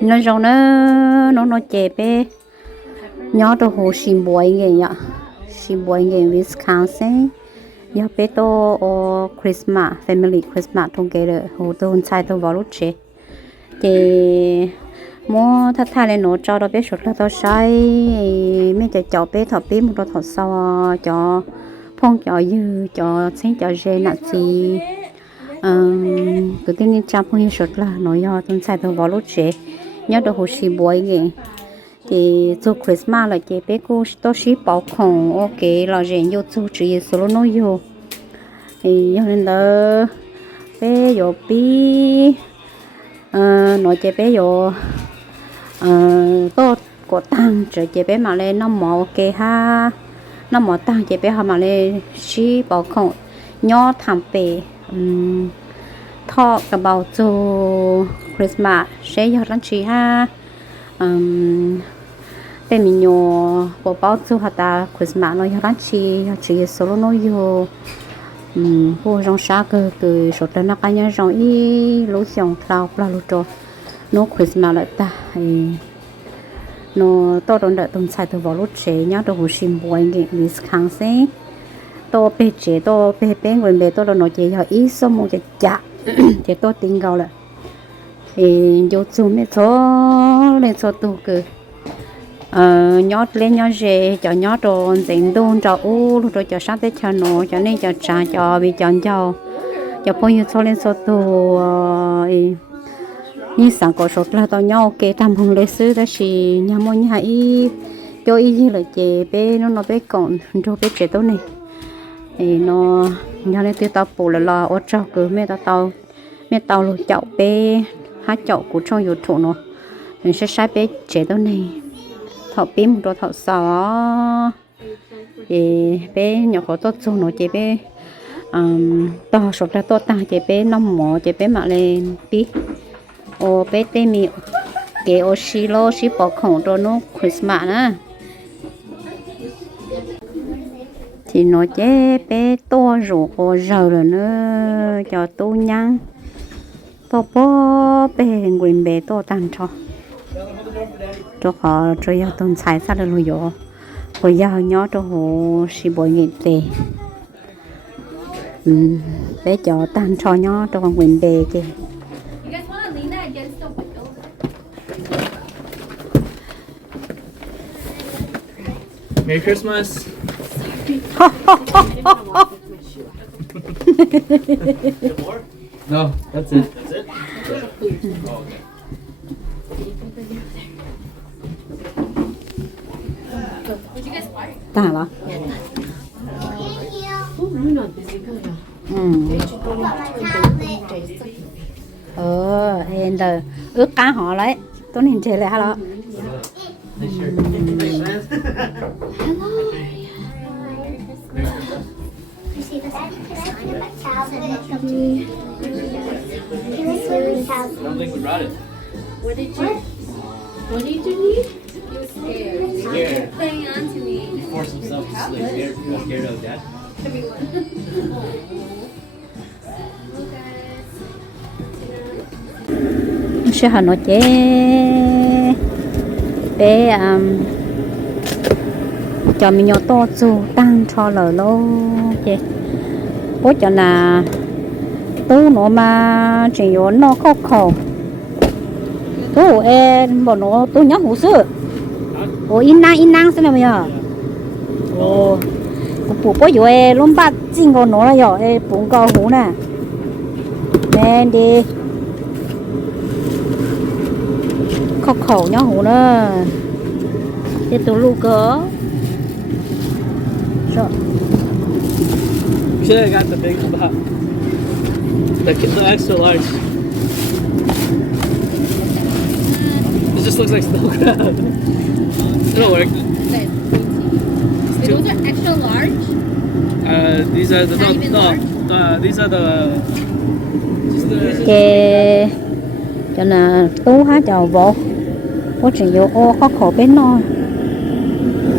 nó rong nó chè bé nhớ đồ hồ xin bùi nghe nhở xin bùi nghe Wisconsin nhớ bé to Christmas family Christmas thông kê được hồ tôi sai tôi vào lúc chế thì mua thắt thay lên nó cho đó bé sụt là tao sai mấy cháu bé thọ bé một đôi thọ sau cho phong cho dư cho sáng cho dê nặng gì cứ tin như cha phong như sụt là nói do tôi sai tôi vào lúc chế nhớ đồ hồ xì bùi nghe thì做 Christmas 了，这边个都是包空，OK 了，人有组织也是了，那有，有人的，边有比，那这边有，多个单子这边嘛嘞，那么给哈，那么单这边哈嘛嘞是包空，鸟摊白，talk about 做 Christmas，谁要让去哈。bên mình nhỏ bộ bao nhiêu hạt ta Christmas nó rất chi chỉ số nó nhiều bộ rong xa cứ số lần nó cái nhau rong y lúa xong lao là lúa trò nó Christmas lại ta nó to đón đợi tuần sai từ vào lúc chế nhá đồ hồ sim bùi nghề Wisconsin to bê chế to bê người bê to nó chế giờ ít số một chả chế to tính cao lại thì vô chung mấy số lên số tu cứ nhót lên nhót dễ cho nhót đồ dính đôn cho lúc rồi cho sát tết cho nó cho nên cho trà cho bị chọn cho bao nhiêu số lên số tu như sáng có số là tao nhau kể tam hùng lễ sư đó thì nhà môn nhà y cho y như là chế bé nó bé còn cho bé chế tốt này thì nó nhà lên từ tao bù là ở trong cứ mẹ tao luôn chậu bé hát chậu của trong YouTube nó mình sẽ sai bé chế tốt này thọ bé một đôi thọ sáu thì bé nhỏ có tốt cho nó chế bé to số ra to ta chế bé năm mỏ chế bé mà lên bí bé tên mi cái xí lô xí bỏ khổng cho nó Christmas á thì nó chế bé to rồi có giờ rồi nữa cho tôi nhang to bó bé người bé to tăng cho họ chơi cho tôi xài sát được rồi bây giờ nhớ cho họ xí bồi nghịch tề bé cho tăng cho nhớ cho con người bé kì Merry Christmas. No, that's it. That's it? Oh, okay. ta hả? Em đờ ướt cá họ lấy tôi nhìn chơi lại hả? I don't think we brought it. What did you need? He was scared. He was playing on to me. He forced himself to sleep. Scared of Dad? Sẽ hả nó chế bé cho mình nhỏ to dù tăng cho lỡ lô chế bố cho là tú nó mà chỉ có nó khóc khổ tú em bảo nó tú nhớ hồ sơ ồ in năng xem nào bây giờ ồ bố bố dù em luôn bắt chính con nó là giờ em bún cao hú nè nên đi khóc khổ nhớ hú nữa để tú lu cỡ rồi You should have got the big spot. The extra large. It just looks like snow crab. It'll work. Wait, those are extra large? These are the Not even large? These are the. kê cho nên tú há chào bộ có chuyện vô ô khó khổ bên nó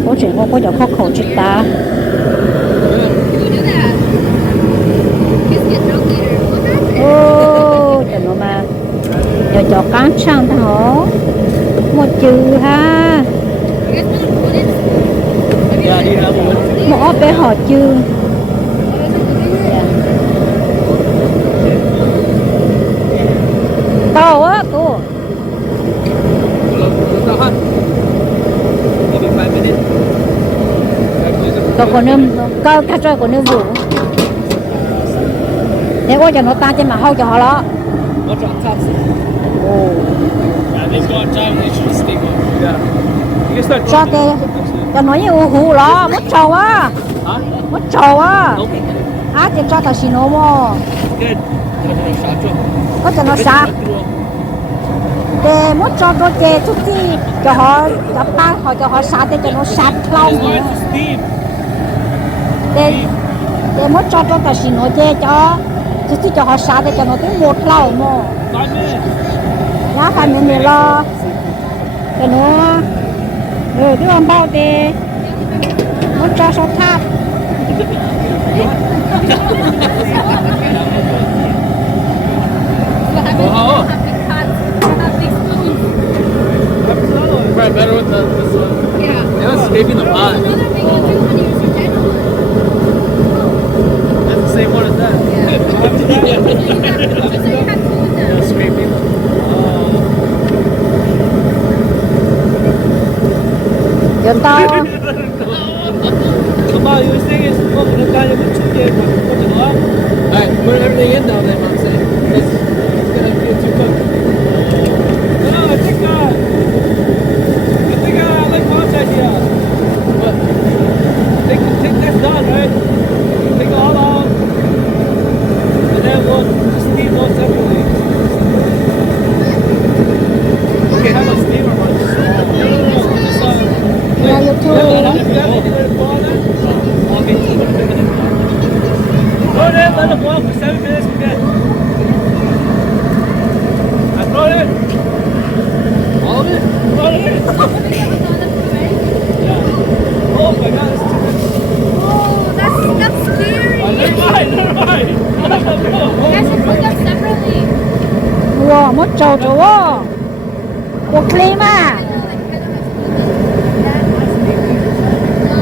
có chuyện ô có giờ khó khổ chết ta Can you do that? Kids get drunk later. What happened? ô cho nó mà giờ cho cán sang thảo một chữ ha Yeah, do you have one? một bé họ chữ tao á cô Tahan. Maybe 5 minutes. tao còn nêm cao cắt rồi còn nêm vụ để qua cho nó ta trên mà hâu cho họ đó Watch on top. ồ Yeah, they've got time. They should stay good. Yeah. You can start cho cái cho nó như hú đó mất trâu á Huh? mất trâu á Nope. á thì cho tao xin nó mò Good. có cho nó sạch để mất cho đôi kê chút đi cho họ cho họ sạch để cho nó sạch lâu As long nữa as it's steam. để mất cho tao xin nó chê cho chút đi cho họ sạch để cho nó tới một lâu mò 5 minutes. giá phải mình lo cái nữa rồi đứa ông bao thì mất cho số tháp Oh. Right, better with this one. It was scraping the pot. That's the same one as that. Yeah, scraping. gần tao Come on, you were saying it's the guy that put it on. Alright, put everything in now then, I'm saying. It's gonna get too cooked. No, I think I like Mom's idea. But take this done, right? Take it all out. And then we'll just steam those separately. Okay, how about steam or what? là yêu thương Throw it in, let it boil for 7 minutes, we're good. I throw it in. All of it? Throw it in. Yeah. Oh my god, it's too much. Oh, that's scary. Oh, never mind, never mind. You guys should cook them separately. wow mất trâu trâu á một kli mà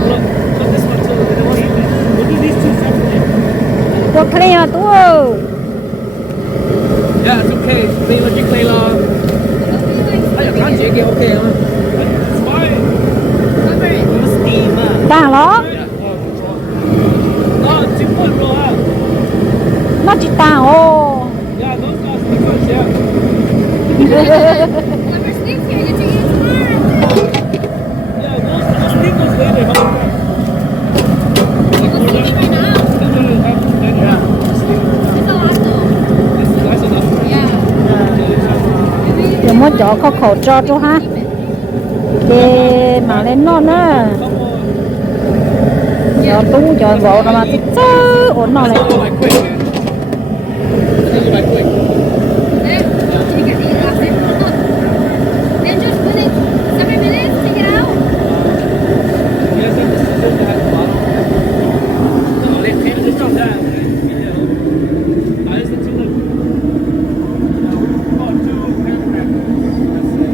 Look, put this one too, they don't want to eat it. We'll do these two separately. một kli mà tú Yeah, it's okay. Clean what you clean on. Ay, can't you get okay, huh? It's fine. It's steam, huh? ta nó No, it's too good, roll out. nó chỉ ta ô Yeah, those guys, the guys, yeah. Whoever sleeps here, you take it tomorrow. Yeah, we'll leave those later, huh? You will see me right now. Yeah. It's a lot though. That's enough. Yeah. giờ mất chỗ có khẩu cho chú ha để mà lên non á giờ tú giờ bộ nó mà chứ ổn nó Let's này go by quick, man. Let's go by quick. There. You can eat it after. Then just put it 7 minutes, take it out. You guys have to sit there at the bottom. No, they can't just drop that, man. Yeah. I just let you look. Oh, 2 paragraphs. That's it.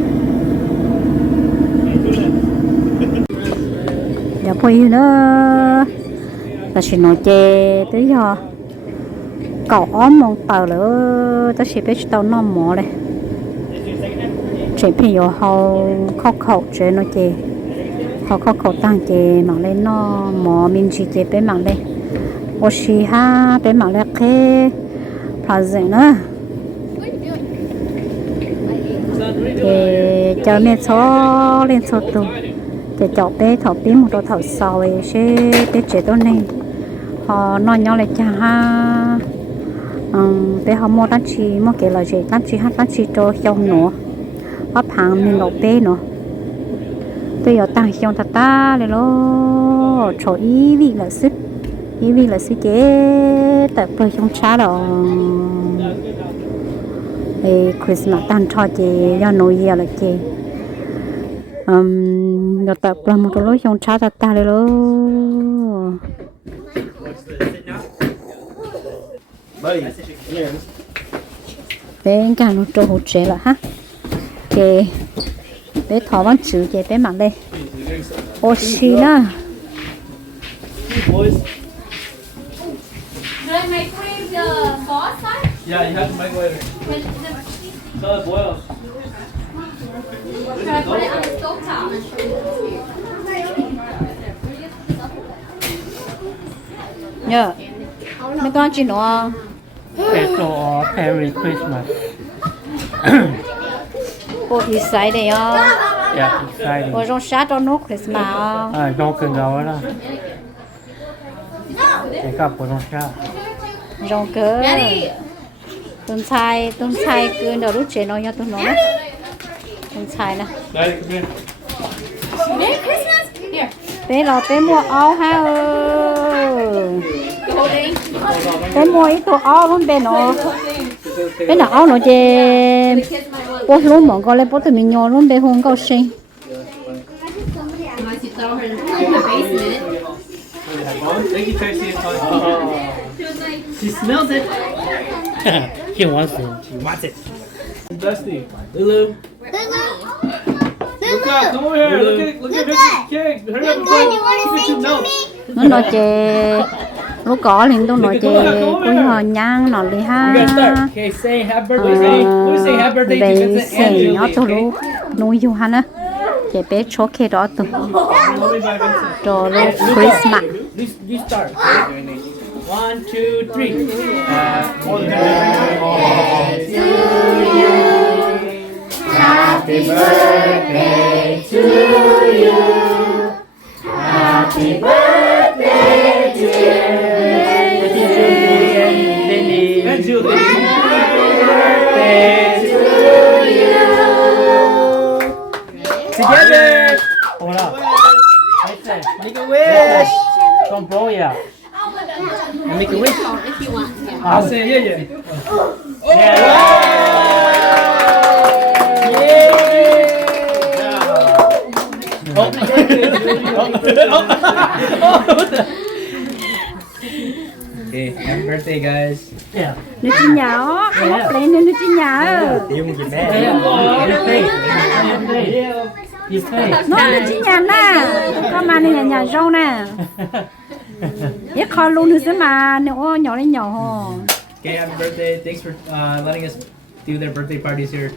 You do that. giờ bây nữa ta sẽ nói chê tới giờ cậu mong tàu nữa ta sẽ biết tàu nó mỏ đây chỉ bây giờ họ khó khẩu chế nó chê họ khó khẩu tăng chê mà lên nó mỏ mình chỉ chê bé mà lên ô xì ha bé mà lên cái phá dễ nữa thì cho nên số lên số tụ để cho bé thọ bé một đồ thọ sau ấy sẽ bé chế tốt này họ nói nhau lại cha ha bé họ mua đắt chi mua cái là gì đắt chi cho trong nữa họ hàng mình lộc bé nữa tôi giờ tăng trong thật taเลยlo cho ý vị là sức chế tại tôi trong cha đó Christmas tăng cho chị do nội địa là chị giờ tập là một cái lối trong cha taเลยlo Buddy, here. bé cả nó trâu hột chế là ha kê bé thỏ vẫn chữ kê bé mặc đây ô xí na Boys. Should I microwave the sauce side? Yeah, you have to microwave it. So it boils. Should I put it on the stove top? nhớ mấy con chỉ nó Petrol Merry Christmas. cô excited yo Yeah, exciting. cô trong sát trong nút Christmas Don't cần gấu đó. Để gặp của nó cha. trong cơ tuần sai cứ nở lúc chế nó cho tuần nó tuần sai nè Daddy, come here. Merry Christmas! Here. bé là bé mua áo ha Holding. bé mua ít đồ áo luôn bé nó bé là áo nó chê bố luôn mọi con lên bố tụi mình nhỏ luôn bé hôn câu sinh Unless you throw her in the basement. Thank you, Tracy and Tony. She smells it. He wants to. She wants it. Dusty. Lulu. Luca, come over here. Look at this cake. Hurry up and play. Look at you melt. nó nói chê lúc có liền tôi nói chê cuối họ nhang nó đi ha You gotta start. Okay, say happy birthday. Ready? Who's saying happy birthday to bé Vincent and xì nó Julie? tôi Okay? lúc nuôi yêu hắn á chê bé chó kê đó tôi Hold me by Vincent. cho lúc Christmas You start. Okay? 1, 2, 3. Happy birthday to you. Happy birthday to you. And Julie. Happy birthday to you. Together. Hold up. Listen. Make a wish. Don't blow ya. Make a wish. If you want. Yeah. I'll say yeah. Okay, happy birthday, guys. Yeah. nó chỉ nhỏ lắp lên nó chỉ nhỏ You pay. You pay. nó chỉ nhỏ nè có mà nó nhỏ rau nè biết kho luôn nữa mà nó nhỏ lên nhỏ hồ Okay, happy birthday. Thanks for letting us do their birthday parties here.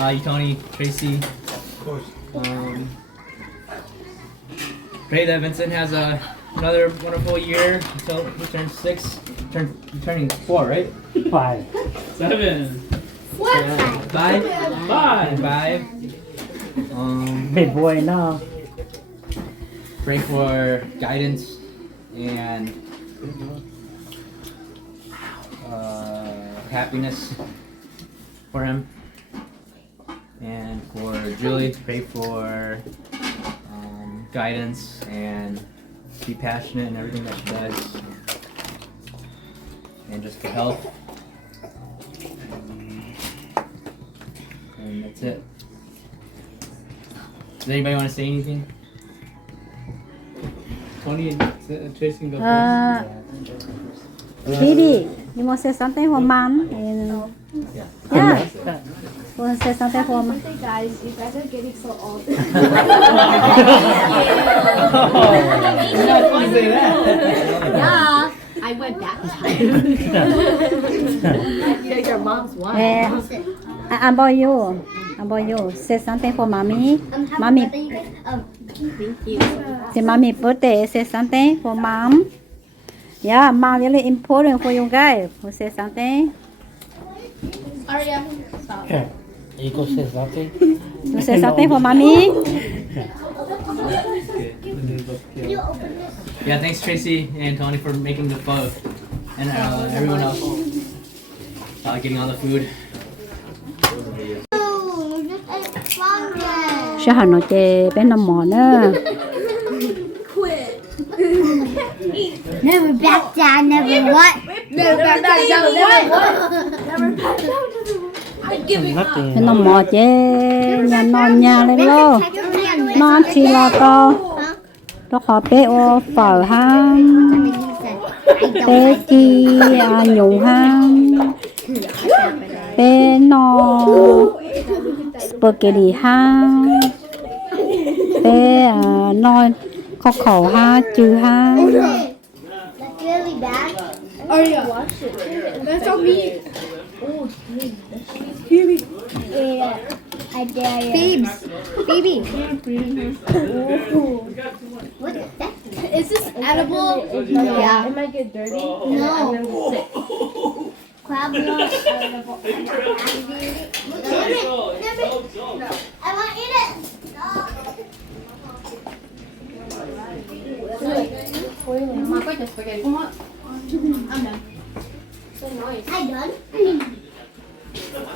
You, Tony, Tracy. Of course. Pray that Vincent has another wonderful year until he turns 6. Turning 4, right? 5. 7. What? 5. 5. Big boy now. Pray for guidance and happiness for him. And for Julie, pray for guidance and be passionate in everything that she does. And just for health. And that's it. Does anybody want to say anything? Tony and Tracy can go first. Kitty, you want to say something for mom? And Yeah. yeah, you want to say something for mom? Hey guys, you guys are getting so old. You're not supposed to say that. Yeah, I went back in time. Yeah, your mom's wife. About you. Say something for mommy. Mommy. Thank you. Say mommy birthday. Say something for mom. Yeah, mom really important for you guys. Who say something? Aria, stop. Yeah. You go say something. You say something for mommy. Yeah, thanks Tracy and Tony for making the pho, and everyone else getting all the food. Sao hà nội chè bé nằm mỏ nữa. Never back down, never what? Never back down, never what? Bé nằm mỏ chè nhà non nhà lên lô. Non thì là to. Nó khó bé ô phở ha. Bé chi nhung ha. bé nó spaghetti ha bé nó có khẩu ha chữ ha That's really bad. Oh yeah. That's all me. Yeah. I dare you. Babes. Baby. What is that? Is this edible? Yeah. It might get dirty. No. Crab roll. I want to eat it. Mom, quite the spaghetti. I'm done. So nice. I done.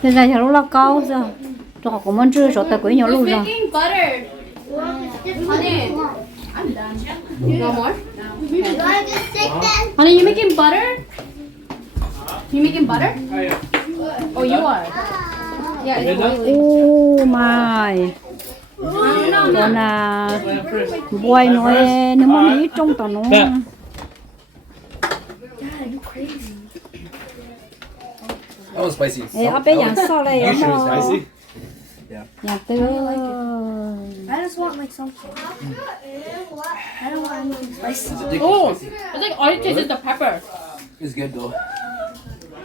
thế là lúc là cao rồi cho có món chưa số tài quý nhiều Who's luôn rồi making butter? Honey. I'm done. No more? You want to just stick that? Honey, you making butter? You making butter? Oh, yeah. Oh, you are. Yeah, it's boiling. oh my còn là boy nói nếu mà nghĩ trong tao nó That was spicy. ê ở bên nhà sau này You sure nó it's spicy? nhà tư I just want like something. I don't want anything spicy. Oh, I think all it tastes is the pepper. It's good though.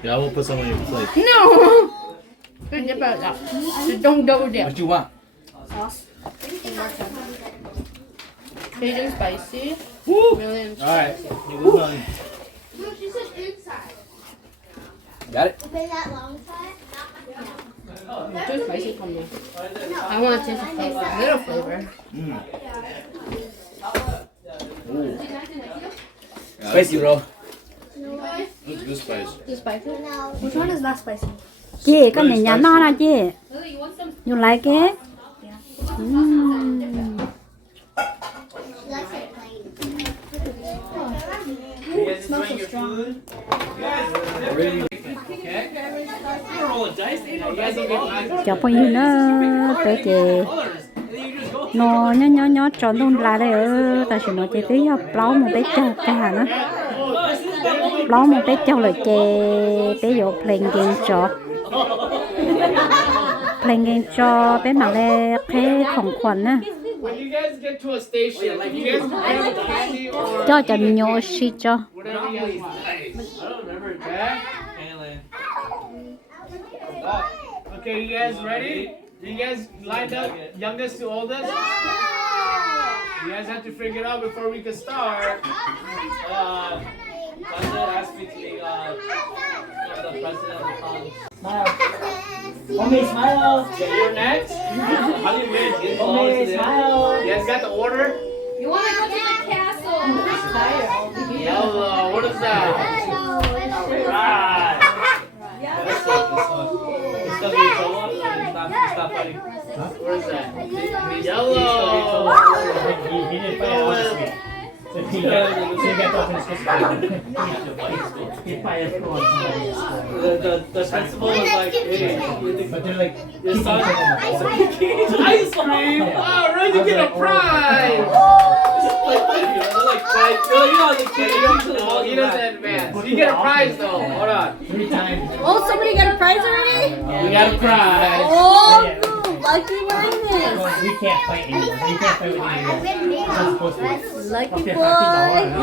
Yeah, I will put some on your plate. No. Don't dip out that. Just don't double dip. What you want? Sauce. Cajun spicy. Woo! Million. Alright. Got it? Been that long time? Too spicy for me. I want to taste the flavor. A little flavor. Spicy, bro. That's good spice. Too spicy? No. Which one is not spicy? chị cái này nhà nó là chị Lily, you want some? you like it She likes it plain. It smells so strong. cho bao nhiêu nữa tới chị nó nhó tròn luôn lại đây ở ta chỉ nói chị tí học lâu một bé cho cái hàng á lâu một bé cho lời chè bé vô playing game cho bé mà lên cái phòng khuẩn á When you guys get to a station, you guys can grab a candy or cho nhiều shit cho whatever you guys like. I don't remember. Okay, you guys ready? You guys lined up, youngest to oldest? You guys have to figure it out before we can start. Sandra asked me to be the president of the college. Mommy, smile. Okay, you're next. How do you win? Mommy, smile. You guys got the order? You want to go to the castle? Yellow. What is that? Right. Stop fighting. Where is that? Yellow. He didn't fight all this week. So he got to finish his school. He fired for The principal was like, hey, but they're like, your son Ice ice cream. Wow, ready to get a prize. You know the kid, he doesn't advance. You get a prize though. Hold on. 3 times. Oh, somebody got a prize already? We got a prize. Oh, lucky winner. We can't fight anymore. We can't fight with anyone. We're supposed to. Lucky Up there, boy. You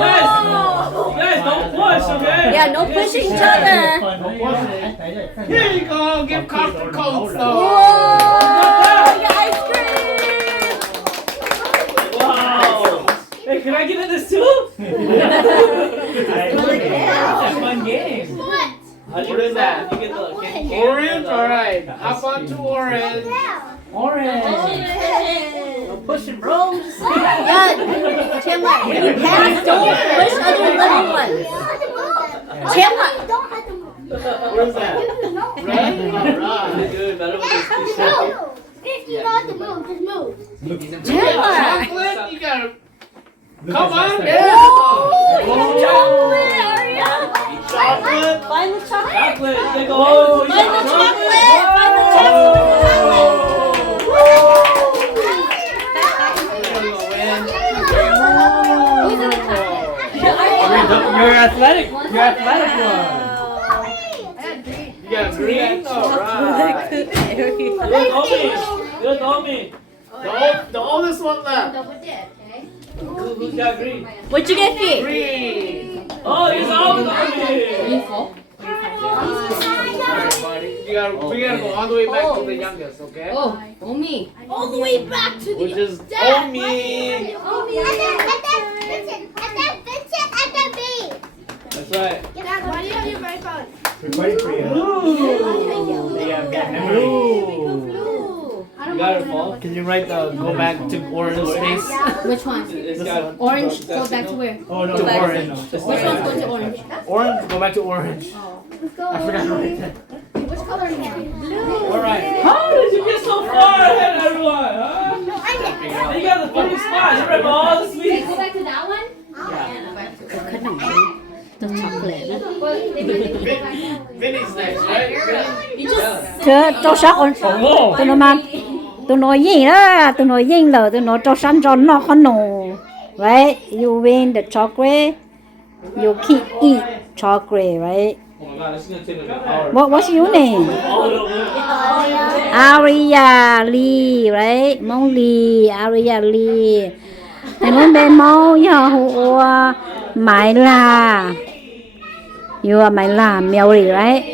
guys don't push, okay? Yeah, no pushing each other. Here you go. Give comfort coats though. Whoa, you got ice cream. Wow. Hey, can I get in this too? That's a fun game. What is that? Orange? Alright. Hop on to orange. Orange. Pushing, bro. Yeah, Chandler, when you pass, don't push other little ones. Chandler. What is that? Red? Alright. Good. Better with this. You don't have to move, just move. Chandler. Chocolate? You gotta. Come on, Oh, yeah. chocolate, Aria. Chocolate? Find the chocolate. Chocolate. They go, oh, Find the chocolate. Find the chocolate. Who's in the chocolate? You're athletic. You're athletic one. You got green? Alright. You told me. The oldest one left. Double dip, okay? Who's got green? What you get, Pete? Green. Oh, it's always on me. We gotta go all the way back to the youngest, okay? Oh, me. All the way back to Which is Omi. And then B. That's right. Dad, why do you have your bright phone? Recording for you. They have got memory. You got it, Paul. Can you write the go back to orange space? Which one? It's got Orange, go back to where? Oh no, To that's orange. no. Which one's going to orange? Orange, go back to orange. I forgot to write that. Which color do you want? Alright. How did you get so far ahead of everyone, huh? You got the funny spots. You remember all the sweets. Go back to that one? The chocolate. Vinny's next, right? Cho sắc ổn. Tụi nó mà tụi nó gì đó, tụi nó gì là tụi nó cho sẵn cho nó khó nổ. Right? You win the chocolate. You keep eat chocolate, right? Oh my god, this is gonna take like an hour. What's your name? Aria Lee, right? Mong Lee, Aria Lee. Thầy muốn bé máu ya hùa Mai La. You are Mai La, Mary, right?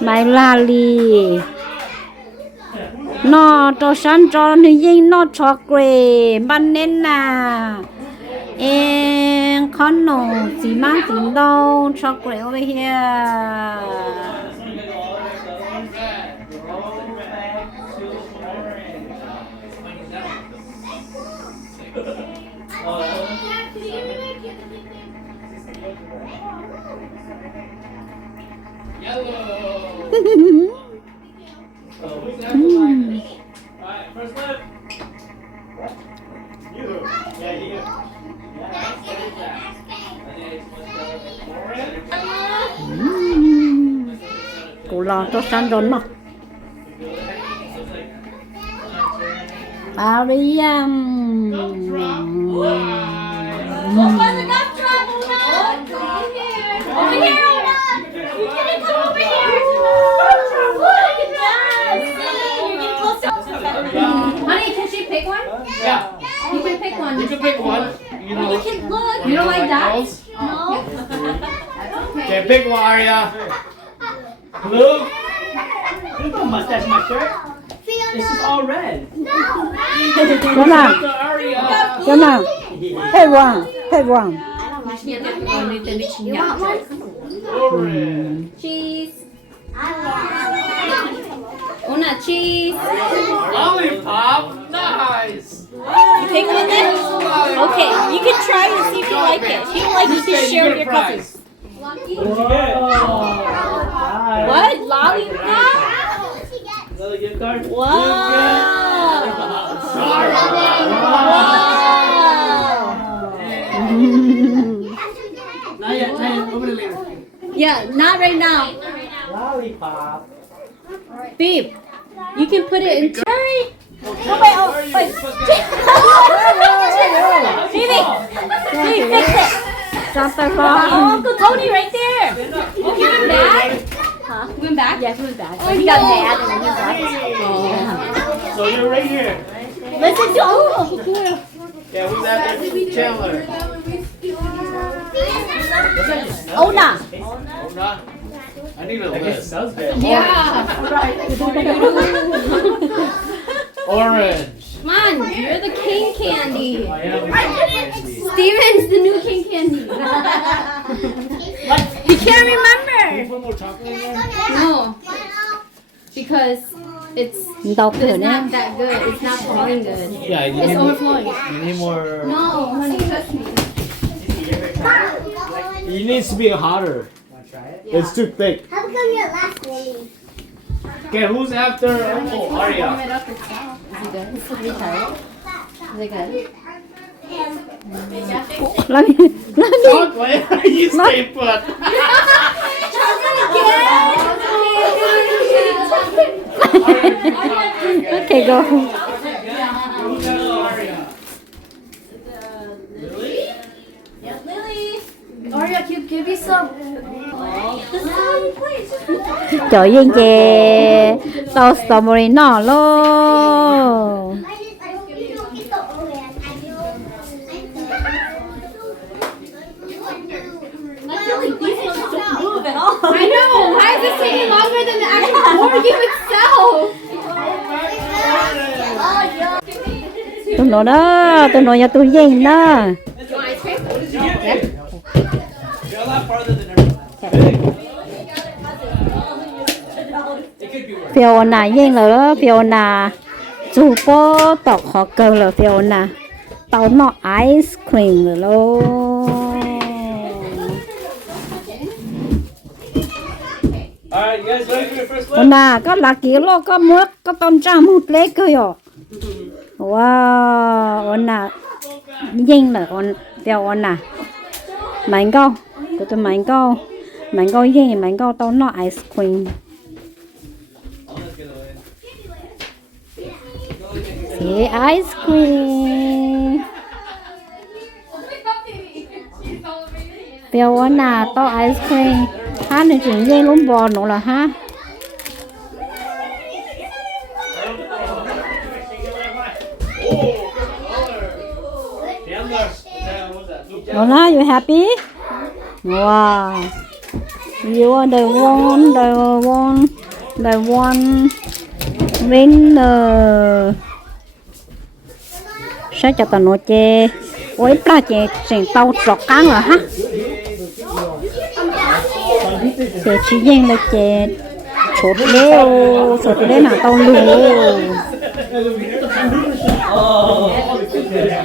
Mai La Lee. Nó cho sẵn cho nữ dinh nó chocolate, banana. And cotton, xì má xì đâu, chocolate over here. Alright, first lip. You. Yeah, you. Cô lo cho sẵn rồi mà. Ariam. Over here, Ona! You didn't come over here! Look at that! You're getting closer. Honey, can she pick one? Yeah. You can pick one. You can pick one. You know. You can look. You don't like that? girls? No. Okay, pick one, Aria. Blue. There's no mustache in my shirt. This is all red. Come on, Aria. come on. Pick one, pick one. You want one? Orange. Cheese. Una cheese. Lollipop. Nice. Take one then? Okay, you can try and see if you like it. If you don't like it, just share with your cousins. What did you get? What? Lollipop? Another gift card? Wow. Not yet, over the later. Yeah, not right now. Lollipop. Babe, you can put it in. Sorry. Baby, fix it. Stop the phone. Uncle Tony right there. Oh, he went back? Huh? He went back? Yeah, he went back. But he got mad and then he left. So you're right here. Listen to Uncle. Yeah, who's that? Chandler. Ona. Ona. I need a I guess it list. smells good. Yeah. Orange. Come on, you're the king candy. I am. Steven's the new king candy. He can't remember. Put more chocolate in there? No, because it's Đau cửa it's nè. not that good. It's not flowing good. Yeah, you It's need, overflowing. you need more. No, honey, trust me. It needs to be hotter. Want to try it? It's too thick. How come you're last, Willie? Okay, who's after? Oh, Aria. Warm it up yourself. Is it good? Is it good? Is it good? Let me. Chocolate? You stay put. Okay, go. Aria, give me some. Oh, Cho yên kì tao strawberry nọ lô. I know. Why is this taking longer than the actual board game itself? Tụi nó đó, tụi nó nhà tụi yên đó. You want ice cream? You're a lot farther than everyone. It could be worse. Fiona yên rồi đó, Fiona. Chú bố tọt họ cơ là Fiona. Tao nó ice cream rồi lô. Alright, you guys ready for your first Ồ lap? nà, có là kiểu lô, có mướt, có tôm tra mút lê cơ yo. Wow, ồ nà. Yên là ồ Fiona. Mảnh câu, tụi mảnh câu yên, mảnh câu tao nó ice cream. See, ice cream. Fiona tao ice cream. Ha này chuyện dây luôn bò nữa là ha. Lola, you happy? Wow. You are the one winner. Sao cho tao nói chê. Ôi pra chê chỉnh tao trọc căng rồi ha. Chê chỉ riêng là chê chốt lê nào tao lù. I'm right here.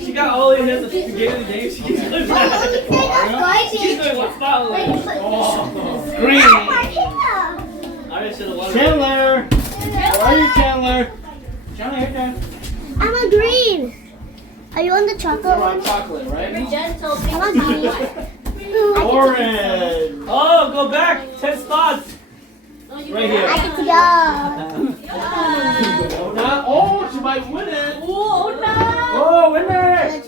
She got all in at the beginning of the game. She's going back. She's going what's that like? Oh, green. I should have won. Chandler. How are you, Chandler? Chandler, here, Chandler. I'm a green. Are you on the chocolate one? Chocolate, right? I'm a green. Orange. Oh, go back 10 spots. Right here. I get to go. Oh, not. Oh, she might win it. Oh, winner.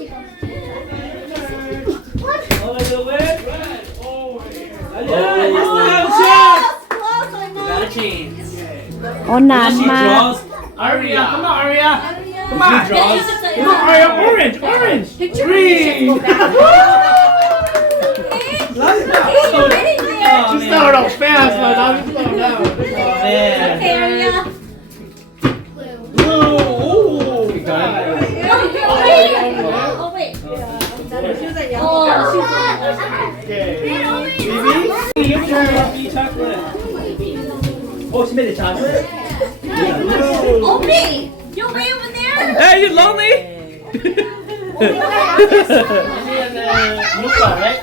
Oh, is it win? Oh, yeah. You still have a chance. Got a chance. Ồ nà She mà. draws. Aria, come on, Aria. Come on. She draws. Come on, Aria. Orange. Green. She started off fast, but now she's slowing down. Oh, man. Blue. Ooh. You got it. Oh, wait. Okay. Bibi, your turn. Be chocolate. Oh, she made a chocolate? Oh, me. You're way over there. Hey, you lonely? Look out, right?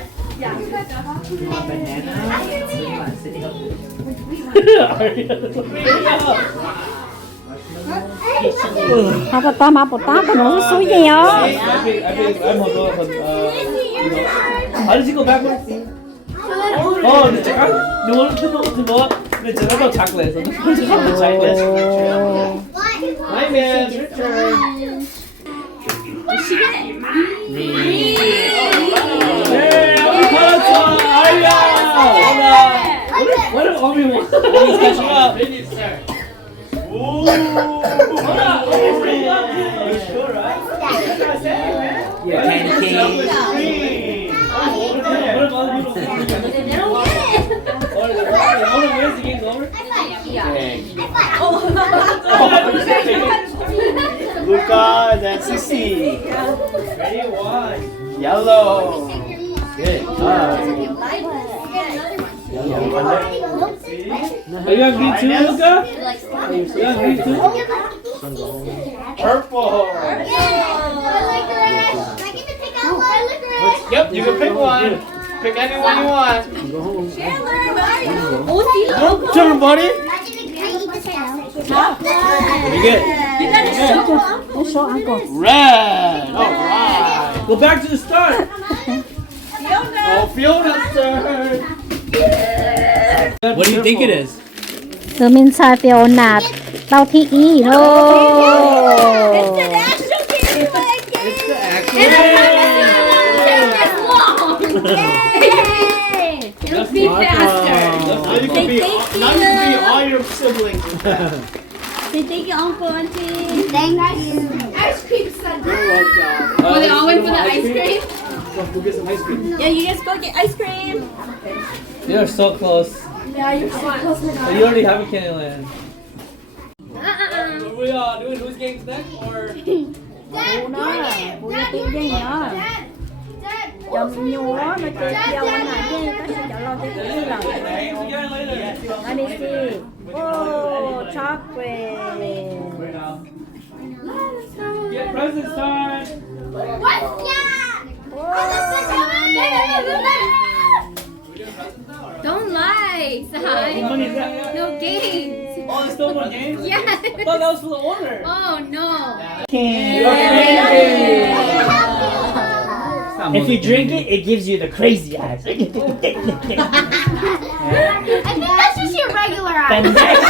Họ tao mà bột tao nó xúi gì đó. I'm How did you go backwards? Oh, the chocolate. My man, your turn. Did she get it? Hey, Arya! What do Omi want? He's catching up. Ooh! Hold on. You sure, right? Yeah, candy cane. What if other people want to They don't get it. where's the game's over? Luca, that's 60. Ready, one. Yellow. Good. Are you on green too, Luca? You on green too? Purple. Yep, you can pick one. Pick any one you want. Turn, buddy. Pretty good. Show uncle. Red. All right. Go back to the start. Oh, Fiona's turn. What do you think it is? Từ mình xài Fiona tao thi ý thôi. It's the actual It'll be faster. Now you can be all your siblings. Say thank you, Uncle, Auntie. Thank you. Ice cream sundae. Oh, they all went for the ice cream? Go get some ice cream. Yeah, you guys go get ice cream. You're so close. Yeah, you're so close to You already have a Candyland. Uh-uh. Are we doing who's games next or? Dad, Bố nó tiếng gì nữa. Chồng nhúa nó chơi dâu này chứ có sự chọn lo cái gì rồi. Let me see. Oh, chocolate. Get presents time. what's that? Don't lie, Sai. What money is that? No games. Oh, there's still more games? Yes. I thought that was for the order. Oh no. If you drink it, it gives you the crazy eyes. I think that's just your regular The eyes. next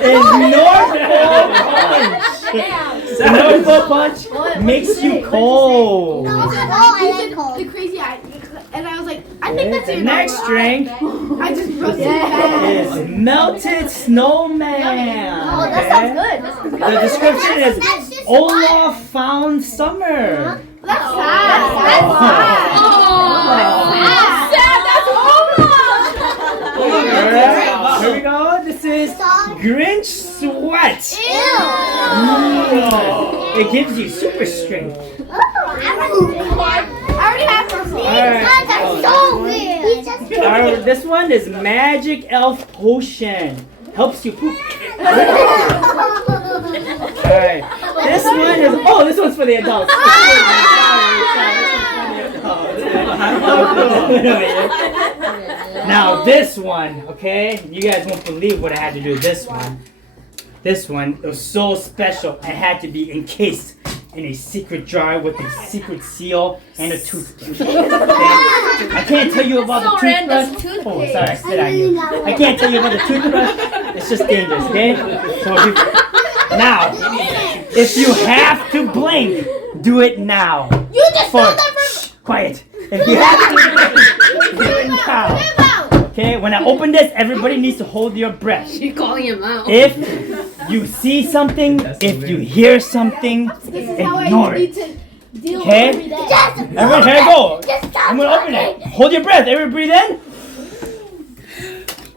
is North Pole Punch. North Pole Punch makes you cold. The crazy eyes. And I was like, I think that's The your next regular drink eye. I just wrote it is Melted Snowman. Oh, that sounds good. The description is Olaf found summer. That's sad. That's sad. Oh. Sad. That's Alright, here we go. This is Grinch Sweat. It gives you super strength. I already have some. Alright. That's so weird. Alright, this one is Magic Elf Potion. Helps you poop. Alright. This one is this one's for the adults. Now this one, okay? You guys won't believe what I had to do with this one. This one, it was so special. It had to be encased in a secret jar with a secret seal and a toothbrush. Okay? I can't tell you about the toothbrush. Oh, sorry, I spit on you. I can't tell you about the toothbrush. It's just dangerous, okay? So now, if you have to blink, do it now. You just stole that Shh, quiet. If you have to blink, do it now. Okay, when I open this, everybody needs to hold your breath. You're calling him out. If you see something, if you hear something, ignore it. Okay? Everyone, here I go. I'm gonna open it. Hold your breath. Everybody breathe in.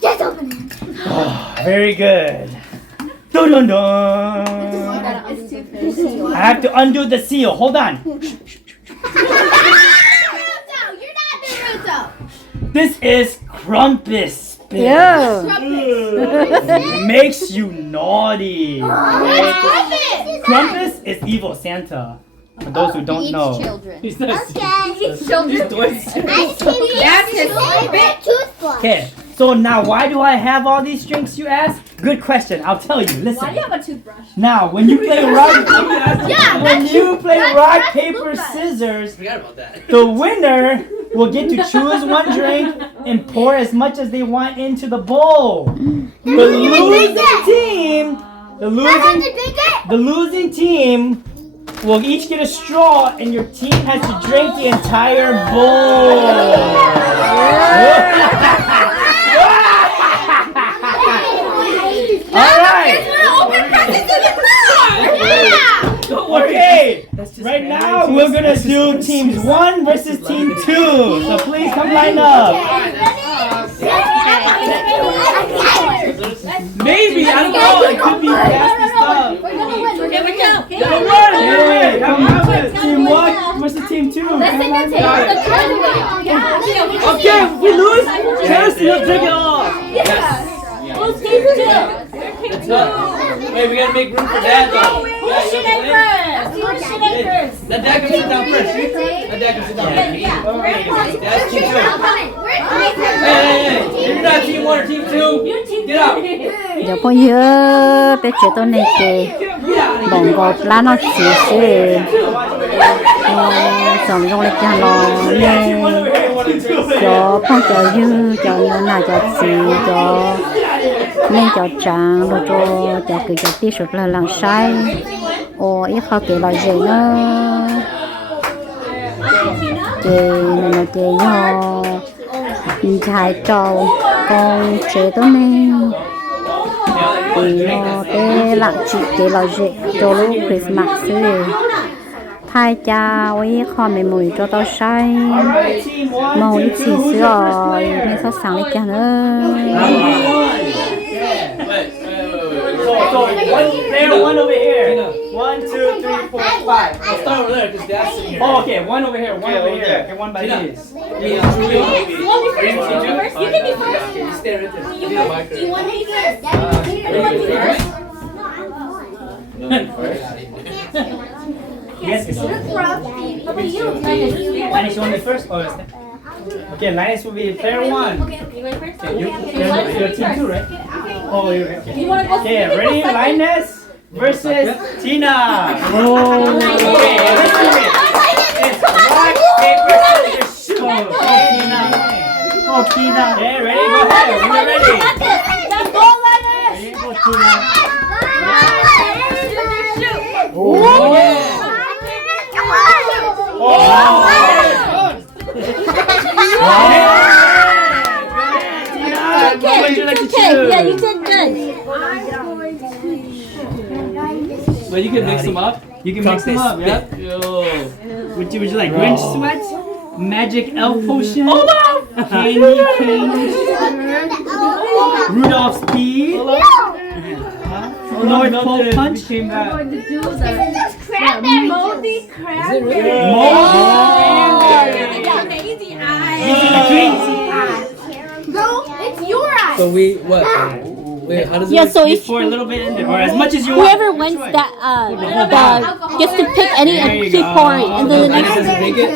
Just open it. Oh, very good. Dun dun dun. I have to undo the seal. Hold on. You're not Naruto. This is Krampus. Yeah. Makes you naughty. Krampus. Krampus is evil Santa. For those who don't know. He's not Okay. That's his favorite toothbrush. Okay, so now why do I have all these drinks, you ask? Good question. I'll tell you. Listen. Why do you have a toothbrush? Now, when you play rock, that's paper, toothbrush. scissors, Forgot about that. the winner will get to choose one drink and pour as much as they want into the bowl. The losing team will each get a straw, and your team has to drink the entire bowl. All right. Okay, right now we're gonna do teams 1 versus team 2. So please come line up. Maybe, I don't know. It could be nasty stuff. Here we go. Hey, come on, team 1 versus team 2. Come line up. Okay, if we lose, Chelsea will drink it all. Who's team 2? Let's go. Wait, we gotta make room for Dad though. Who's shit first? Who's shit first? Let Dad come sit down first. Let Dad come sit down. Dad's team 2. Hey, you're not team 1 or team 2. Get up. Giờ có nhớ bé trẻ tôi này kì bỏng gọt lá nó xì xì xong trong lịch cho nó nè cho phong cho dư cho nó nào cho xì cho nên cho trắng rồi cho cứ cho tí sụt là làm sai ít khó kể là gì nữa nó chè nhỏ trái trâu con chế đó nè thì nó để lặng chị để lo dễ cho lúc Christmas ấy thay cha với con mình mùi cho tao say màu ít xì xưa nên sao sáng lấy cha nữa. So player one over here. 1, 2, 3, 4, 5. I'll start over there because that's sitting here. Oh, okay. One over here. One over here. Okay, one by these. You can be first. You can be first. You stay right there. Do you want to be first? You want to be first? Yes, it's How about you? Linus, you want me first? Oh, yes. Okay, Linus will be player one. Okay, you want first? You're team two, right? Oh, you're okay. You want to go? Okay, ready? Linus versus Tina. Oh. Okay, let's do it. It's rock, paper, scissors, shoot. Okay, Tina. Oh, Tina. Okay, ready? Go ahead. When you're ready. Let's go, Linus. Ready? Go, Tina. Shoot. Oh, yeah. What would you like to choose? Yeah, you did good. But you can mix them up. You can mix them up, yeah. Would you like Grinch sweat, magic elf potion, candy cane, Rudolph's pea, North Pole punch, Moldy cranberry. Amazing eyes. No, it's your eyes. So we what? Wait, how does it? Yeah, so Just if pour a little bit in there, or as much as you want. whoever wins that gets to pick any and There you keep go. pouring, and then the Linus next doesn't take it?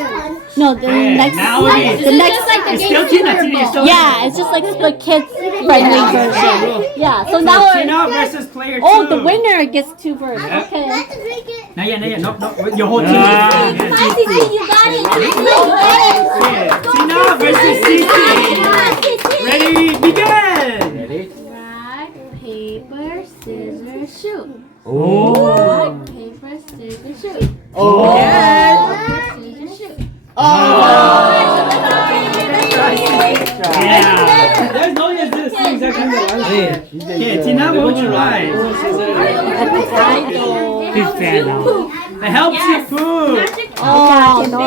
no, the Yeah, next now it is. the next It's still Tina. Tina, you're still yeah, it's just like the kids friendly version. Yeah, so now Tina versus player two. oh, the winner gets two birds. Yeah. Okay. Not yet, not yet. No, no. Your whole team. You got it. Yeah. Tina versus Cici. Ready? Begin. Ready? Rock, paper, scissors, shoot. Oh. Rock, paper, scissors, shoot. Oh. Rock, paper, scissors, shoot. Yeah. There's no yes, this is exactly what I Hey, Okay, Tina, what would you like? It helps you poop. Oh no!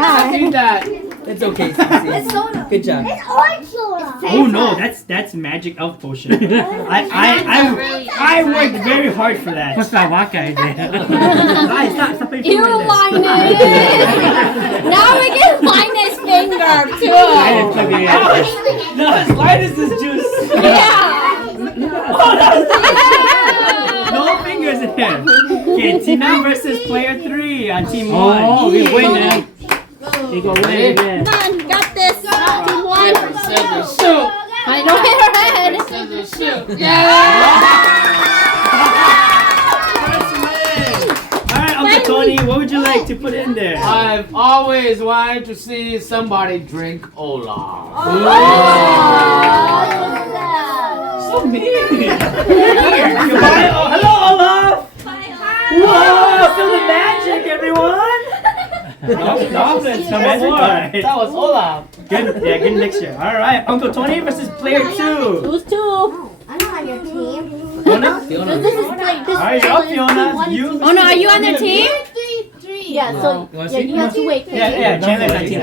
I see that. It's okay, Cici. Good job. Oh no, that's magic elf potion. I worked very hard for that. What's that waka idea? Stop putting Ew, finger in Linus. Now we get Linus finger too. there. No, it's Linus's juice. Yeah. No fingers in here. Okay, Tina versus player 3 on team 1. Oh, we win now. You go win Ready? again. Come on, got this. Team one. Scissors, shoot. I don't hit her head. Scissors, shoot. Alright, Uncle Tony, what would you like to put in there? I've always wanted to see somebody drink Olaf. So mean. Goodbye. Oh, hello, Olaf. Whoa, feel the magic, everyone. No, that's no magic. Alright. That was Olaf. Good, yeah, good mixture. Alright, Uncle Tony versus player 2. Who's two? I'm not on your team. Fiona? This is like this. Alright, you're up, Fiona. You. Oh no, are you on their team? Yeah, so You wanna yeah, see? you have to wait. Yeah, Chandler's on team.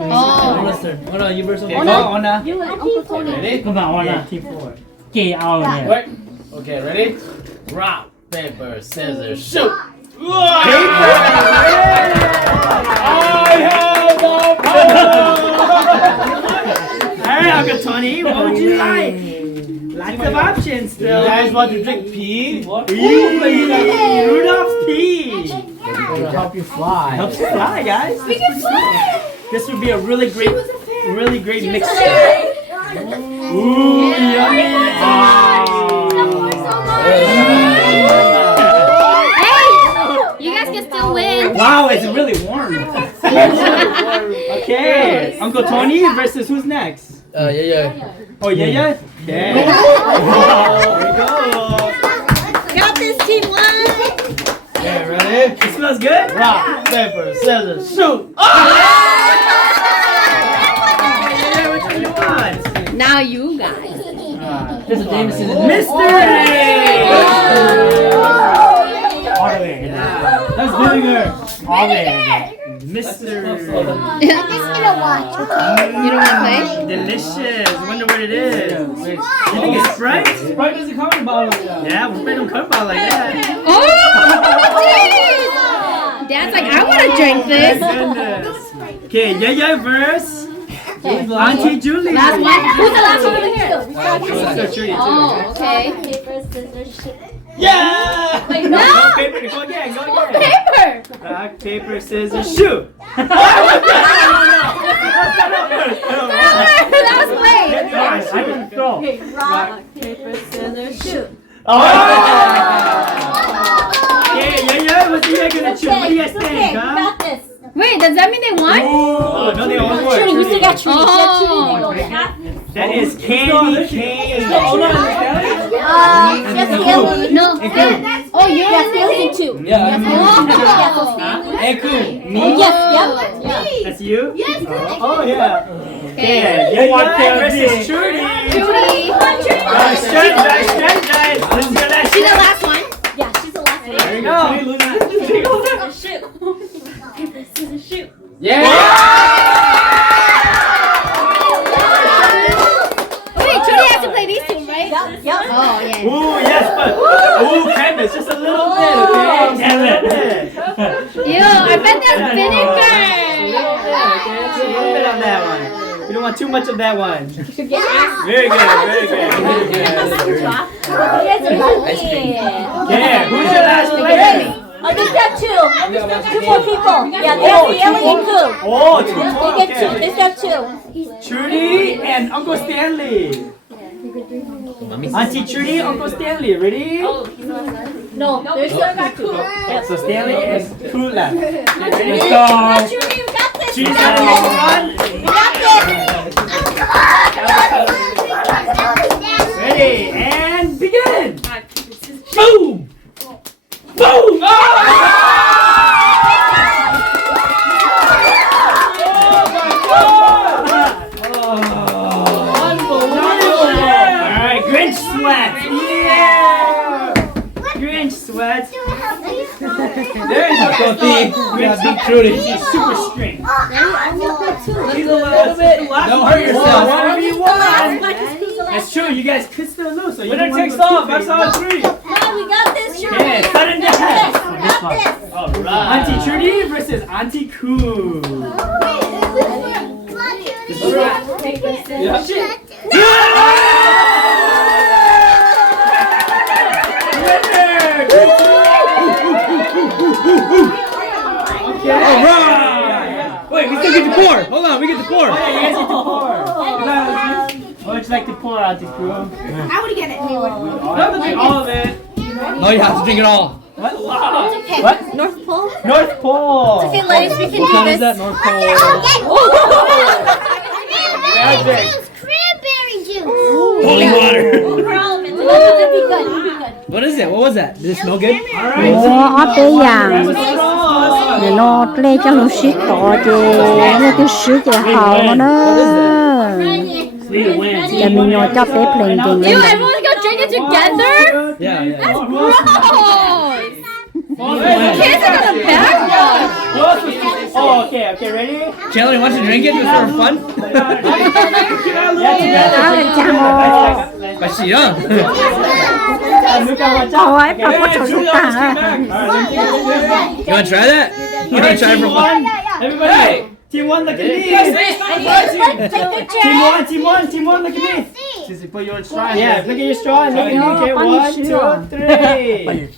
Oh, no, you versus Okay, go, Ona. You and Uncle Tony. Ready? Come on, Yeah, Ona. team 4. กี่เอาเนี่ย Wait. Okay, ready? Rock, paper, scissors, shoot. Paper! I have the power. Alright, Uncle Tony, what would you like? Lots of options You still. guys want to drink pee? Yee, Rudolph's pea. It'll help you fly. Helps you fly, guys. This would be a really great mixture. Ooh, yummy. You guys can still win. Wow, it's really warm. Okay, Uncle Tony versus who's next? Yeah. Oh, yeah. There we go. Got this team one. Yeah, ready? Ready? It smells good? Rock, paper, scissors, shoot! Yeah, which one you want? Now you guys. This is Jameson. Mystery! That's vinegar. Mystery. You don't want to play? Delicious. Wonder what it is. You think it's Sprite? Sprite doesn't come in a bottle. Yeah, well, Sprite don't come out like that. Oh, jeez. Dad's like, I want to drink this. Goodness. Okay, yeah, verse. Auntie Julie. Last one. Who's the last one? Oh, okay. Paper, scissors, shoot. Yeah! Wait, No, no. paper. Go again. Paper. Rock, paper, scissors, shoot. That was late. I can throw. Rock, paper, scissors, shoot. Oh! Yeah. What's you guys gonna choose? What do you guys think, huh? Got this. Wait, does that mean they won? Oh, no, they all Trudy, won. we still got Trudy. Oh. That is candy cane. Yes, Haley. No. Oh, you're Yes, Haley too. Yeah. Oh. And cool. Me? Yes, yep. That's you? Yes, Oh, yeah. Okay. Yeah, versus Trudy. Judy. Strategize. This is your last She's the shot. last one. Yeah, she's the last one. There you go. Shoot. Paper, scissors, shoot. Yeah! Wait, Judy has to play these two, right? Yep. Oh, yeah. Ooh, yes, but canvas, just a little bit, okay? Damn it. Ew, I bet that's vinegar. Just a little bit on that one. We don't want too much of that one. Very good. You guys are lucky. Yeah, who's your last player? Oh, they got two. Two more people. Yeah, they have Haley and Coop. Oh, two They more. get two. Okay. They got two. Trudy and Uncle Stanley. Auntie Trudy, Uncle Stanley. Ready? No, there's still got Coop. So Stanley and Kula. Ready? Let's go! Trudy, you got this. Trudy's got the next one. You got this. Ready? And begin. Boom! Boom! Oh! Alright, Grinch sweat! Yeah! Grinch sweat! There is a thief! Grinch beat Trudy. She's super string. She's a little bit left. Don't hurt yourself. Whatever you want. That's true, you guys could still lose. So winner takes off. That's all three. No, we got this, Trudy. Okay, sudden death. We got this. Alright. Auntie Trudy versus Auntie Koo. Yeah. Alright! Wait, we still get to pour. Hold on, we get to pour. Oh, yeah, you guys get to pour. What would you like to pour, Auntie Koo? I would get it. You don't have to drink all of it. No, you have to drink it all. What? Wow. Okay. What? North Pole. North Pole. Okay, ladies, we can What do kind this. is that, North Pole? Magic. Cranberry juice. Holy water. It'll be good. It'll be good. What is it? What was that? Did it smell good? Alright. Ủa, ớt bé Grab vàng. a straw. Để nó lên cho nó shit to chứ. Nó cứ shit cái hậu nữa. Để mình nhồi cho bé plane kìa. Ew, everyone's gonna drink it together? Yeah, yeah. Gross. Kids are gonna back Oh, okay, ready? Chandler, you want to drink it just for fun? Yeah, But she young. Ôi, bà có chỗ lúc cả. You want to try that? You want to try it for fun? Everybody, team one, look at me. Team one, look at me. Sissy, put your straw. Yeah, look at your straw and look at me. Okay, funny 1, 2, straw. 3.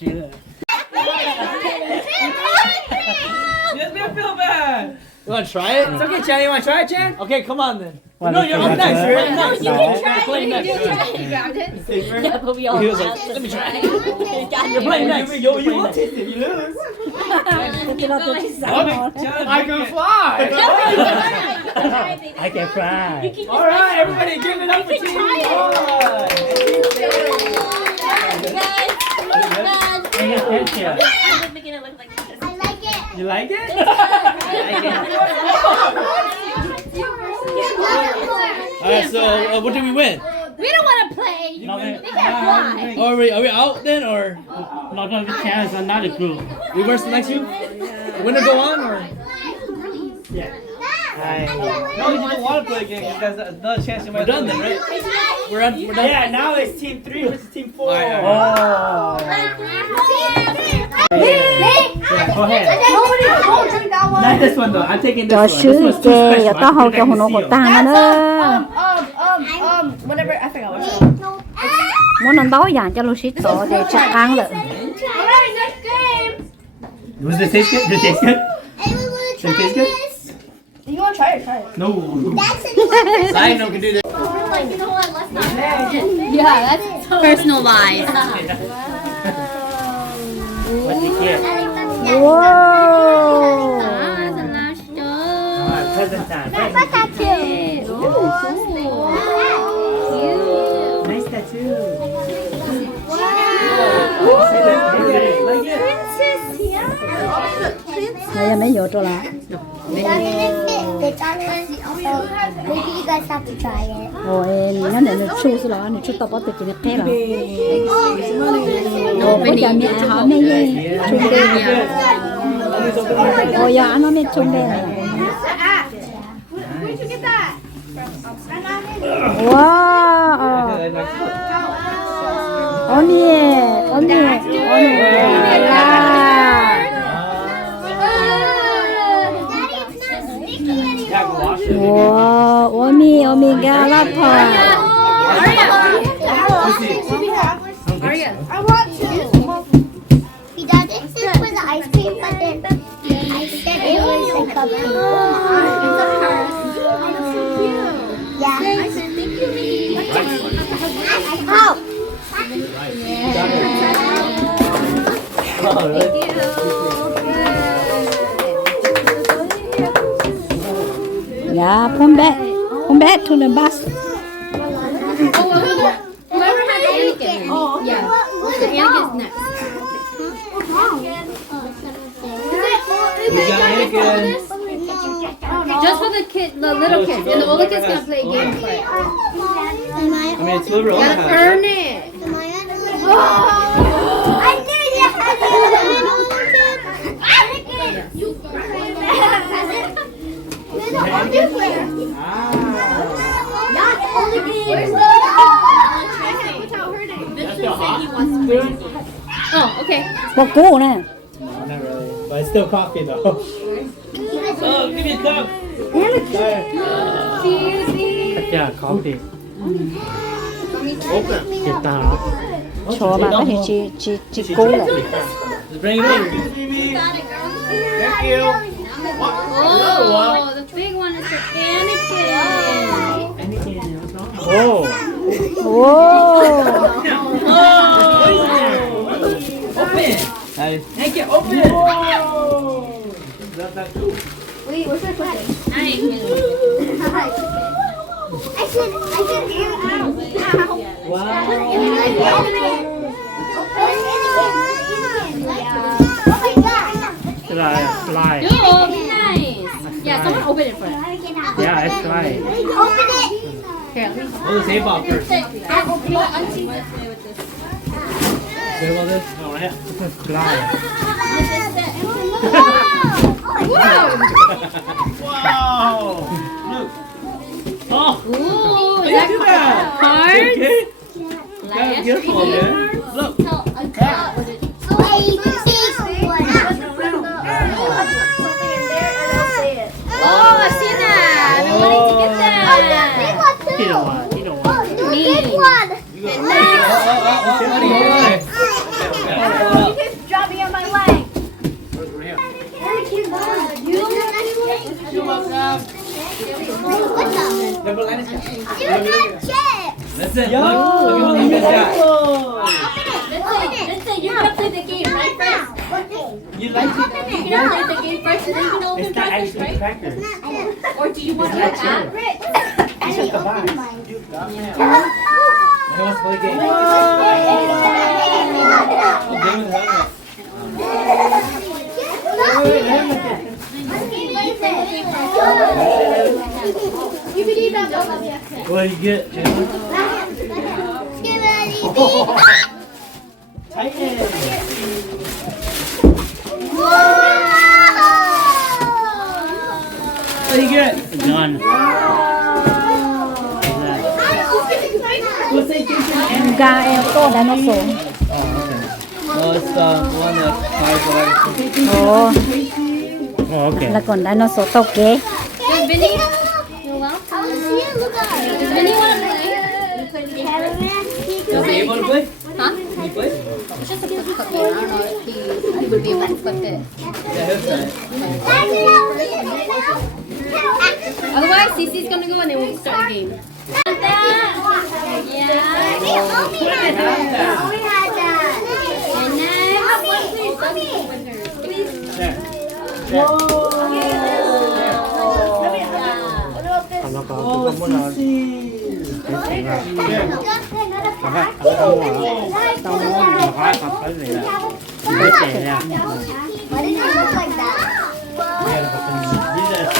You want to try it? It's okay, Chan. You want to try it, Chan? Okay, come on then. No, you're up next. You're up next. You can try it. You grabbed it. Yeah, but we all He was like, have let me try it. You're Playing next. You won't taste it. You lose. I can fly. I can fly. All right, everybody, give it up for team one. Guys, Thank you. I'm making it look like like it? Alright, so what did we win? We don't want to play. No, We can't fly. are we out then or? No, the chance are not a group. We versus the next few? The winner go on or? No, you don't want to play again because there's another chance you might. We're done then, right? We're done. Yeah, now it's team 3 versus team 4. Alright, Oh. Go ahead. Don't drink that one. Not this one though. I'm taking this Cho one. This sư one's too chê special. cho tao hầu cho hồn nó hột tang nữa Whatever. I forgot what it's called. muốn ăn đói dạng cho lúc xí tổ để chắc ăn lợn Alright, next game. Was it taste good? Did it taste good? Did it taste good? You want to try it? Try it. No. I know can do this. Like, you know what? Let's not. Yeah, that's personalized. What's the gift? wow That's a nice job. Alright, present time. Present. Nice tattoo. Like it. này mấy giờ cho là Maybe you guys have to try it. rồi nhớ này nó su su là nó su tập bắt được cái cái là rồi bây giờ mẹ họ mấy gì chung đây rồi giờ nó mới chung đây wow 언니 와, 어미 갈라파. I want to. He does it for the ice cream, but then I said it was a cupcake. Yeah. I said thank you. Oh. Yeah, come back to the bus. Whoever has Anakin. Yeah. So Anakin's next. We got Anakin. Just for the kid, the little kids, and the older kids can play a game for it. I mean, it's whoever owns the Gotta house. earn it. I knew you had Oh, okay. Một cú nè. No, not really. But it's still coffee though. Oh, give me a cup. Yeah, coffee. Open. Get that. Cho bà có thể chỉ cú rồi. Just bring it in. Thank you. Oh, the big one is for Anakin. Oh. Wow. Open. Nice. Thank you. Open. Whoa. That's not cool. Wait, where's my cookie? Fly. Oh, nice. Yeah, someone open it first. Yeah, it's fly. Here, let me. We'll just tape off first. Unseat this with this. What about this? No, right here. It's fly. Wow. Look. Oh. Ooh, How is you do that that? cards? Okay. Last Careful, man. Look. Oh, I've seen that. I've been wanting to get that. He don't want. He don't want. You keep dropping on my leg. That's it. Look at what you guys got. Listen, you're gonna play the game, right, first? You like it? You're gonna play the game first, and then you can open It's not presents, actually right? crackers. Or do you want to do that? It's just a box. Who wants to play a game? Oh, game is hungry. You could eat that one. What do you get, Chandler? Tighten. What do you get? A gun. What's that? Gà em tô dinosaur. Oh, it's the one that flies away. Ồ, Oh, okay. là còn dinosaur tóc ghê. Does Vinny? You're welcome. Does Vinny want to play? Is he able to play? Huh? Can you play? It's just a piece of cookie. I don't know if he would be able to flip it. Yeah, he'll play. Otherwise, Cece's gonna go and then we'll start the game. Yeah. And next. Nó có cũng muốn là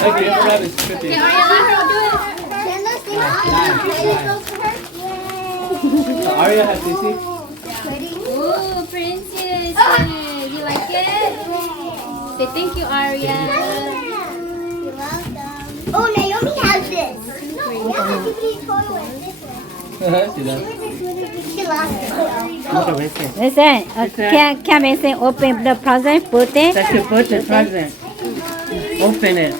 Okay, rabbit's trippy. Yeah, Arya, let her do it. Arya has CC. Ooh, princess. You like it? Say thank you, Arya. Oh, Naomi has this. No, yeah, you can eat toy with this one. See that? She lost it. Listen, can we say open the present, put it? That's your birthday present. Open it.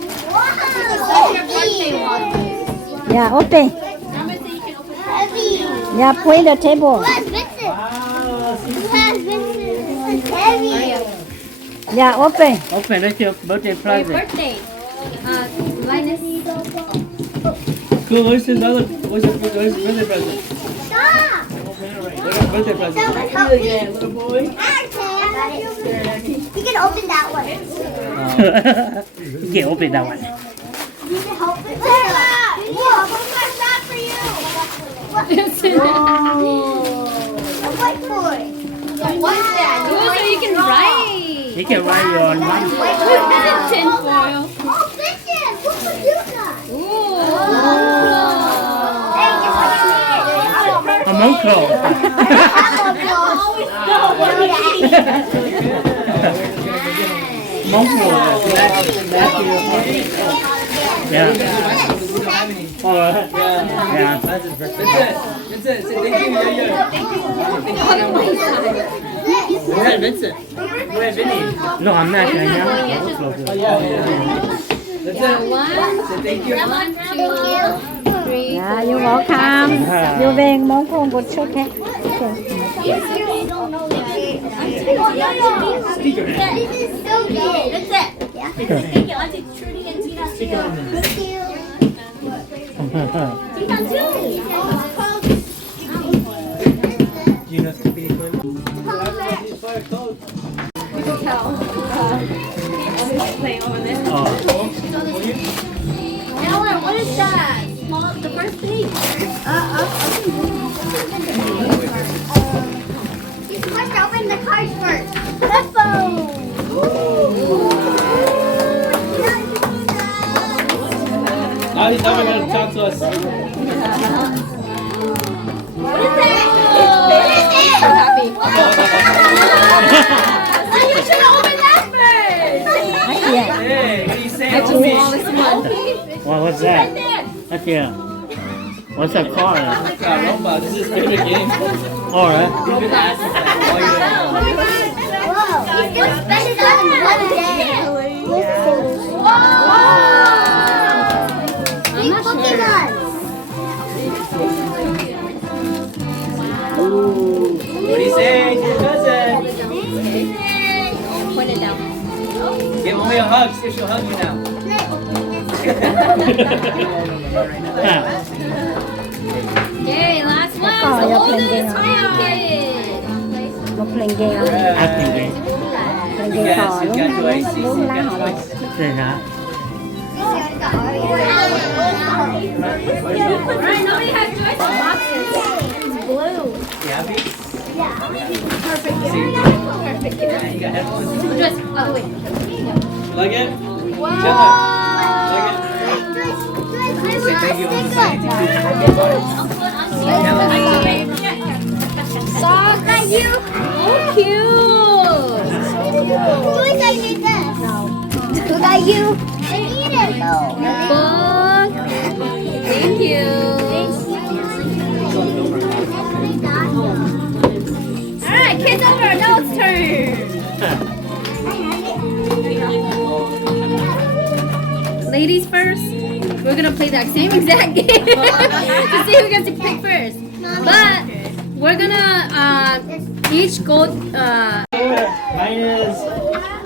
Yeah, open. Heavy. Yeah, put in the table. Who has Vincent? Who has Vincent? It's heavy. Yeah, open. Open, that's your birthday For your present. birthday. Linus. Cool, where's his birthday present? Stop. Where's his birthday present? Someone help me. Little boy. You can open that one. You can't open that one. You can help me. Sarah! Whoa, what's that for you? A whiteboard. What's that? Ooh, so you can write. You can write your name. Tin foil. Oh, Vincent! What would you got? Ooh. Hey, guess what you need? A monko. Monko. Yeah. Oh, yeah. Vincent, say thank you, Yo-Yo. Where's Vincent? Where's Vinny? No, I'm not going Oh, yeah. Vincent, One, say thank you. 1, 2, 3. Yeah, you're welcome. You being món con của chú thế. Speaker man. This is so good. That's it. Yeah. Thank you, Auntie Trudy and Tina too. Thank you. Tina too. Do you know Speedy Twin? Ellen, what is that? Small, the first page. You're supposed to open the cards first. The phone. Now he's never going to talk to us. What is that? It's So happy. You should have opened that first. Yeah. Hey, what are you saying, I just homie? saw this one. Well, what's that? That's your. What's that called? Robot, this is his favorite game. All right. He's been asking that all year. Whoa. He's going to spend it all in one day. Big Pokemon. What do you say to your cousin? Point it down. Give mommy a hug. See if she'll hug you now. Yay, last one. Oh, So you're old playing is kid. Nó playing game. Acting game. Playing You game guys, cỏ you luôn. got twice. You Luôn got lá hả? twice. Đây hả? Alright, nobody has choice of boxes. It's blue. You happy? Yeah. Perfect. See? Perfect. Yeah, you got headphones. Just, oh wait. Like it? Say thank you, Uncle Sandy. Socks. Thank you. Oh, cute. Joyce, I need this. Look at you. I need it though. Book. Thank you. Alright, kids over. Adults' turn. Ladies first. We're gonna play that same exact game to see who gets to pick first. But we're gonna each go. Mine is.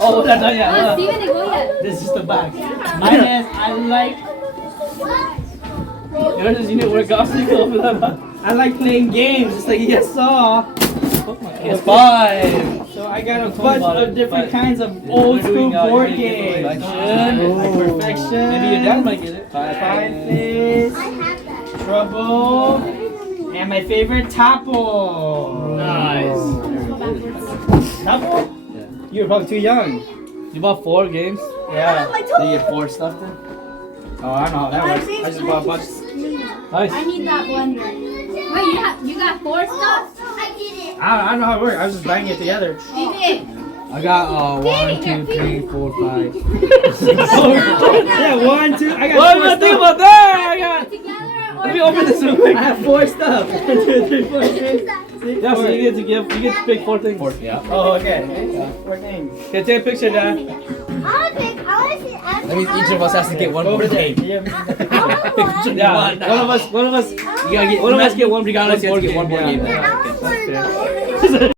Oh, that's not yet. Oh, Steven, go yet. This is the back. Mine is. I like. Yours is you need to work off the go for that. I like playing games. It's like you saw. It's 5. So I got a bunch of different kinds of old school board games. Perfection. Maybe your dad might get it. Five Face. I have that. Trouble. And my favorite Topple. Nice. Topple? Yeah. You were probably too young. You bought 4 games? Yeah. Did you get 4 stuff then? Oh, I don't know how that works. I just bought a bunch. I Nice. need that blender. Wait, you got 4 stuff? I did it. I don't know how it works. I was just banging it together. Baby. I got 1, 2, 3, 4, 5. Yeah, 1, 2. I got What four am I thinking stuff. about that? I got. Together or Let me open this real quick. I have 4 stuff. 1, 2, 3, 4, 6. Yeah, so you get to pick 4 things. 4, yeah. Oh, okay. 4 things. Okay, take a picture, Dad. I want to pick. I want to see. That means each of us has to get one Over more there. game. Yeah, one of us. You gotta get. One of us get one. Regardless, you have to get one more game. I want one of those.